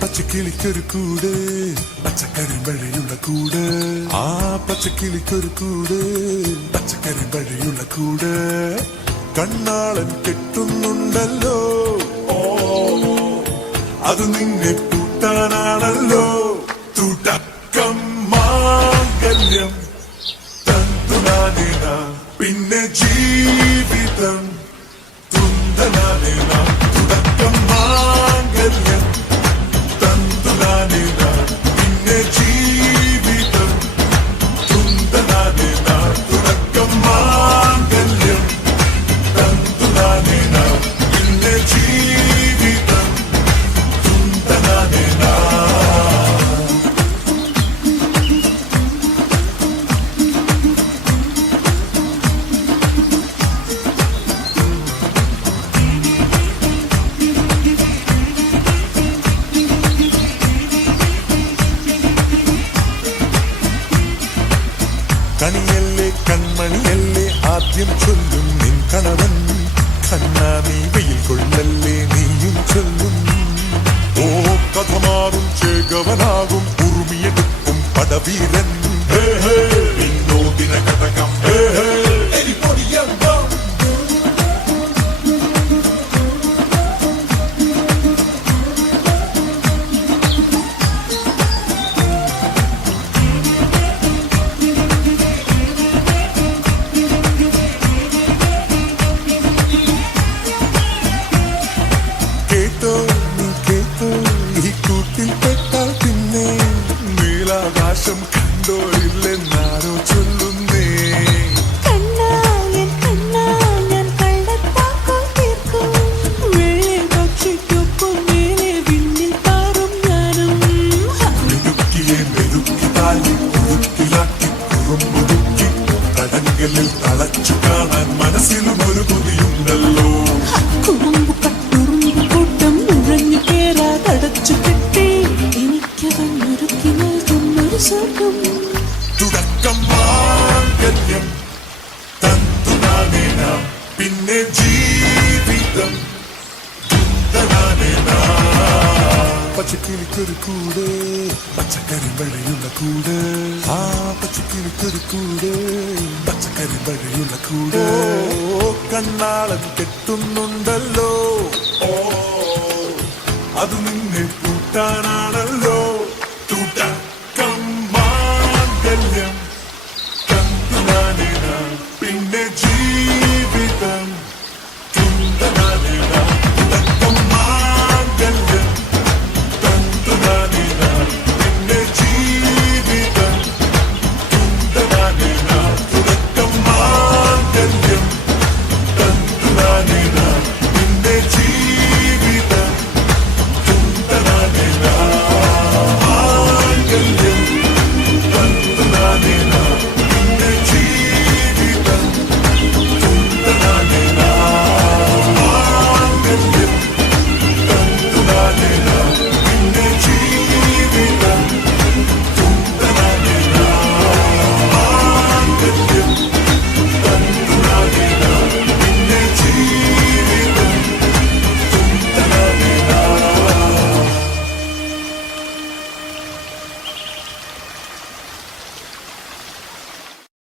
പച്ചക്കിളിക്കൊരു കൂട് പച്ചക്കറി മഴയുള്ള കൂട് ആ പച്ചക്കിളിക്കൊരു കൂട് പച്ചക്കറി മഴയുള്ള കൂട് കണ്ണാളൻ കെട്ടുന്നുണ്ടല്ലോ ഓ അത് നിന്നെ പൂട്ടാനാണല്ലോ തുടക്കം മാംഗല്യം തന്തുനാനേന പിന്നെ ജീവിതം തുന്തനാനേന തുടക്കം മാംഗല്യം പിന്നെ ജീവിതം തുന്തനാനേന തുടക്കം മാംഗല്യം തന്തുനാനേന പിന്നെ ജീവിതം തുന്തനാനേന കണിയല്ലേ കൺമണിയല്ലേ ആദ്യം ചൊല്ലും നിൻ കണവൻ കണ്ണാ നീ വെയിൽ കൊള്ളല്ലേ നീയും ചൊല്ലും ഓ കഥ മാറും ചേകവനാകും ഉറുമിയെടുക്കും പടവീരൻ വിനോദിന കഥകം നീലാകാശം കണ്ടോരില്ലെന്നാരോ ചൊല്ലുന്നേ മെരുക്കിയെ മെരുക്കി താലി കുറുക്കിലാക്കി കുറുമ്പുതുക്കി തടങ്കലിൽ തളച്ചു കാണാൻ മനസ്സിലും ഒരു കൊതിയുണ്ടല്ലോ തുടക്കം മാംഗല്യം തന്തുനാനേന പിന്നെ ജീവിതം തുന്തനാനേന പച്ചക്കിളിക്കൊരു കൂട് പച്ചക്കറി മഴയുള്ള കൂട് ആ പച്ചക്കിളിക്കൊരു കൂട് പച്ചക്കറി മഴയുള്ള കൂട് കണ്ണാളൻ കെട്ടുന്നുണ്ടല്ലോ ഓ അത് നിന്നെ പൂട്ടാനാണ്